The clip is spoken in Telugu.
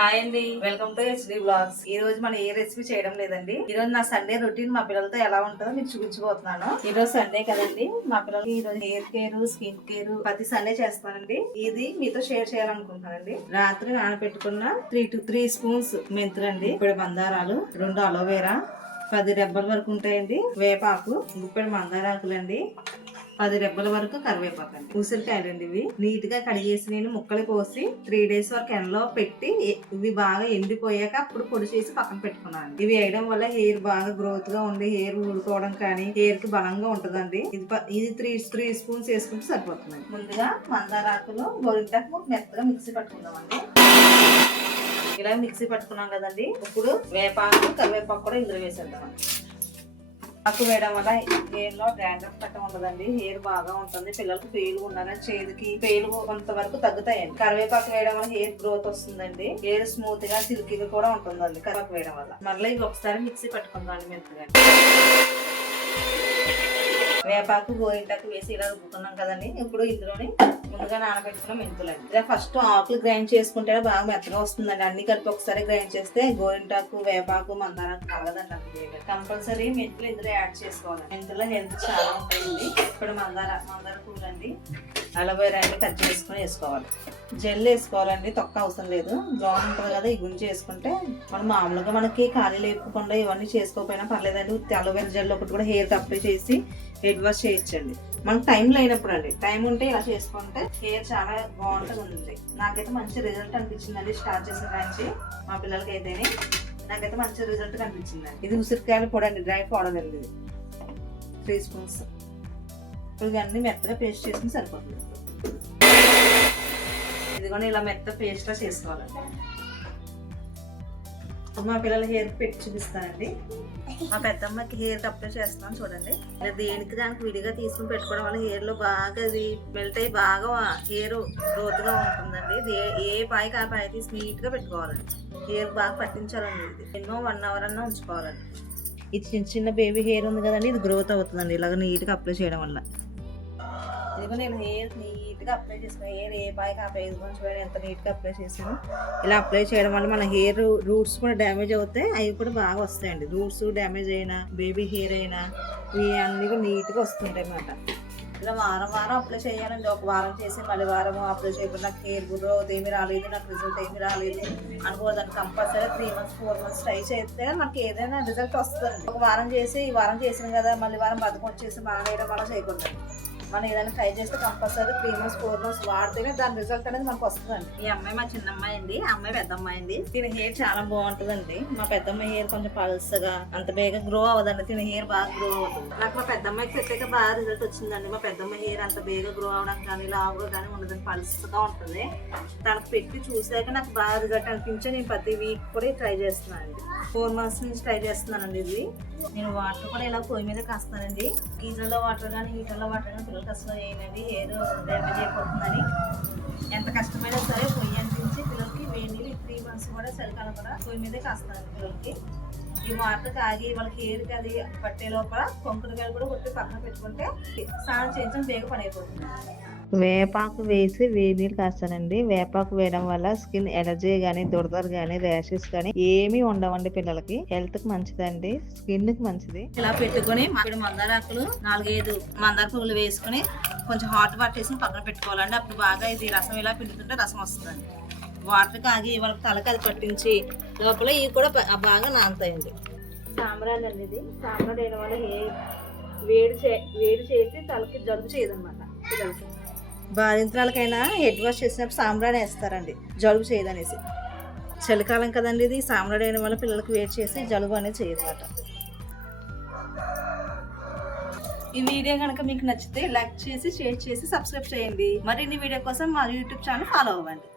హాయ్ అండి, వెల్కమ్ టు హెచ్డి బ్లాగ్స్. ఈ రోజు మనం ఏ రెసిపీ చేయడం లేదండి. ఈ రోజు నా సండే రొటీన్ మా పిల్లలతో ఎలా ఉంటుందో మీకు చూపించబోతున్నాను. ఈ రోజు సండే కదండి, మా పిల్లలకి ఈ రోజు హెయిర్ కేర్, స్కిన్ కేర్ ప్రతి సండే చేస్తానండి. ఇది మీతో షేర్ చేయాలనుకుంటున్నానండి. రాత్రి నానబెట్టుకున్న 3 స్పూన్స్ మెంతులండి, ఇప్పుడు మందారాలు, 2 అలోవేరా, 10 రెబ్బల వరకు ఉంటాయండి వేపాకు, ఇప్పుడు మందారాకులండి, 10 రెబ్బల వరకు కరివేపాకు అండి, ఉసిరికాయలండి. ఇవి నీట్ గా కడిగేసి నేను ముక్కలు కోసి 3 డేస్ వరకు ఎండలో పెట్టి ఇవి బాగా ఎండిపోయాక అప్పుడు పొడి చేసి పక్కన పెట్టుకున్నాను. ఇవి వేయడం వల్ల హెయిర్ బాగా గ్రోత్ గా ఉండి హెయిర్ ఊడుకోవడం కానీ హెయిర్ కి బలంగా ఉంటదండి. ఇది 3 స్పూన్స్ వేసుకుంటే సరిపోతుంది. ముందుగా మందారాకులు గోరింటాకు మెత్తగా మిక్సీ పట్టుకుందామండి. ఇలా మిక్సీ పట్టుకున్నాం కదండి, ఇప్పుడు వేపాకు కరివేపాకు కూడా ఇందులో వేసేద్దామండి. ఆకు వేయడం వల్ల హెయిర్ లో డాండ్రఫ్ కట్టం ఉండదండి, హెయిర్ బాగా ఉంటుంది. పిల్లలకు పేలు ఉన్నారని చేతికి పేలు కొంత వరకు తగ్గుతాయండి. కరివేపాకు వేయడం వల్ల హెయిర్ గ్రోత్ వస్తుందండి, హెయిర్ స్మూత్ గా సిల్కీగా కూడా ఉంటుందండి కరివేపాకు వేయడం వల్ల. మళ్ళీ ఇది ఒకసారి మిక్సీ పట్టుకుందాం మెత్తగా. వేపాకు గోరింటాకు వేసి ఇలా రుబ్బుకున్నాం కదండి, ఇప్పుడు ఇందులోని ముందుగా నానబెట్టుకున్న మెంతులండి. ఇలా ఫస్ట్ ఆకులు గ్రైండ్ చేసుకుంటే బాగా మెత్తగా వస్తుందండి. అన్ని కలిపి ఒకసారి గ్రైండ్ చేస్తే గోరింటాకు, వేపాకు, మందారాకు కలగదండి. అంతే కంపల్సరీ మెంతులు ఇందులో యాడ్ చేసుకోవాలి. మెంతుల్లో హెల్త్ చాలా ఉంటాయండి. ఇప్పుడు మందార పువ్వులు అండి, అలోవేరా అండి కట్ చేసుకుని వేసుకోవాలి. జెల్ వేసుకోవాలండి, తొక్క అవసరం లేదు. జాన్ ఉంటుంది కదా, ఈ గుంజి వేసుకుంటే మనం మామూలుగా మనకి ఖాళీ లేకుండా ఇవన్నీ చేసుకోకపోయినా పర్లేదండి. అలోవేరా జెల్ ఒకటి కూడా హెయిర్ అప్లై చేసి హెడ్ వాష్ చేయొచ్చండి. మనకు టైం లేనప్పుడు అండి, టైం ఉంటే ఇలా చేసుకుంటే హెయిర్ చాలా బాగుంటుంది. నాకైతే మంచి రిజల్ట్ అనిపించిందండి. స్టార్ట్ చేసిన నుంచి మా పిల్లలకి అయితే నాకైతే మంచి రిజల్ట్ కనిపించిందండి. ఇది ఉసిరికాయలు పొడి అండి, డ్రై పౌడర్ అండి, ఇది 3 స్పూన్స్. ఇప్పుడు ఇవన్నీ మెత్తగా పేస్ట్ చేసుకుని సరిపోతుంది. ఇది కూడా ఇలా మెత్త పేస్ట్ లా చేసుకోవాలండి. మా పిల్లల హెయిర్ పెట్టి చూపిస్తానండి. మా పెద్దమ్మకి హెయిర్ అప్లై చేస్తున్నాను చూడండి. ఇలా దేనికి దానికి విడిగా తీసుకుని పెట్టుకోవడం వల్ల హెయిర్ లో బాగా ఇది మెల్ట్ అయ్యి బాగా హెయిర్ గ్రోత్ గా ఉంటుందండి. ఇది ఏ పాయికి ఆ పాయి తీసి నీట్ గా పెట్టుకోవాలండి. హెయిర్ బాగా పట్టించాలండి. ఇది ఎన్నో 1 అవర్ అన్నా ఉంచుకోవాలండి. ఇది చిన్న బేబీ హెయిర్ ఉంది కదండి, ఇది గ్రోత్ అవుతుందండి ఇలాగ నీట్ గా అప్లై చేయడం వల్ల. ఇదిగో నేను హెయిర్ నీట్ గా అప్లై చేసుకున్నాను. హెయిర్ ఏ పాయికి ఆ పాయి చూడండి ఎంత నీట్ గా అప్లై చేసాను. ఇలా అప్లై చేయడం వల్ల మన హెయిర్ రూట్స్ కూడా డ్యామేజ్ అవుతాయి, అవి కూడా బాగా వస్తాయండి. రూట్స్ డ్యామేజ్ అయినా, బేబీ హెయిర్ అయినా, ఇవి అన్ని కూడా నీట్ గా వస్తుంటాయి అన్నమాట. ఇలా వారం అప్లై చేయాలండి. ఒక వారం చేసి మళ్ళీ వారం అప్లై చేయకుండా నాకు హెయిర్ గ్రోత్ ఏమి రాలేదు, నాకు రిజల్ట్ ఏమి రాలేదు అనుకోదండి. కంపల్సరీ 3 months 4 months ట్రై చేస్తే మనకి ఏదైనా రిజల్ట్ వస్తుందండి. ఒక వారం చేసి ఈ వారం చేసాం కదా మళ్ళీ వారం బతుకు వచ్చేసి మానేయడం అలా చేయకూడదు. మనం ఏదైనా ట్రై చేస్తే కంపల్సరీ 3 months 4 months వాడితేనే దాని రిజల్ట్ అనేది మనకు వస్తుందండి. ఈ అమ్మాయి మా చిన్న అమ్మాయి అండి, ఆ అమ్మాయి పెద్ద అమ్మాయి అండి. దీని హెయిర్ చాలా బాగుంటుందండి. మా పెద్దమ్మాయి హెయిర్ కొంచెం పల్సగా అంత బేగా గ్రో అవ్వదండి, దీని హెయిర్ బాగా గ్రో అవుతుంది. నాకు మా పెద్దమ్మాయికి పెట్టాక బాగా రిజల్ట్ వచ్చిందండి. మా పెద్దమ్మాయి హెయిర్ అంత బేగా గ్రో అవడం కానీ లావుగా కానీ ఉండదండి, పల్సగా ఉంటుంది. తనకు పెట్టి చూసాక నాకు బాగా రిజల్ట్ అనిపించి నేను ప్రతి వీక్ కూడా ట్రై చేస్తున్నాను అండి. 4 months నుంచి ట్రై చేస్తున్నానండి. ఇది నేను వాటర్ కూడా ఇలా పొయ్యి మీద కాస్తానండి. గీజర్లో వాటర్ కానీ హీటర్లో వాటర్ కానీ పిల్లలకి అసలు వేయనండి, హెయిర్ డ్యామేజ్ అయిపోతుందని. ఎంత కష్టమైనా సరే పొయ్యి అంటించి పిల్లలకి వేడి నీళ్ళు 3 months కూడా చలికాలం కూడా పొయ్యి మీదే కాస్తానండి పిల్లలకి. ఈ వాటర్ కాగి వాళ్ళకి హెయిర్కి అది పట్టే లోపల కొంకుడుకాయలు కూడా కొట్టి పక్కన పెట్టుకుంటే స్నానం చేయించడం బేగ పని అయిపోతుంది. వేపాకు వేసి వేడి నీళ్ళు కాస్తానండి. వేపాకు వేయడం వల్ల స్కిన్ ఎలర్జీ గానీ, దురదలు గానీ, ర్యాషెస్ గానీ ఏమీ ఉండవండి. పిల్లలకి హెల్త్ కి మంచిదండి, స్కిన్ కి మంచిది. ఇలా పెట్టుకుని మందారాకులు 4-5 మందార పువ్వులు వేసుకుని కొంచెం హాట్ వాటర్ వేసి పక్కన పెట్టుకోవాలండి. అప్పుడు బాగా ఇది రసం ఇలా పిండుతుంటే రసం వస్తుందండి. వాటర్ కాగి వాళ్ళకి తలకి అది పట్టించి లోపల ఇవి కూడా బాగా నానుతాయండి. సాంబ్రాన్ అండి, ఇది సాంబ్రాన్ వేయడం వల్ల వేడి చేసి తలకి జలుబు చేయదన్నమాట. పిల్లలకి బాలింతరాలకైనా హెడ్ వాష్ చేసినప్పుడు సాంబ్రాన్ వేస్తారండి, జలుబు చేయదనేసి. చలికాలం కదండి, ఇది సాంబ్రాన్ వేయడం వల్ల పిల్లలకి వేడి చేసి జలుబు అనేది చేయదన్నమాట. ఈ వీడియో కనుక మీకు నచ్చితే లైక్ చేసి, షేర్ చేసి, సబ్స్క్రైబ్ చేయండి. మరిన్ని వీడియో కోసం మా యూట్యూబ్ ఛానల్ ఫాలో అవ్వండి.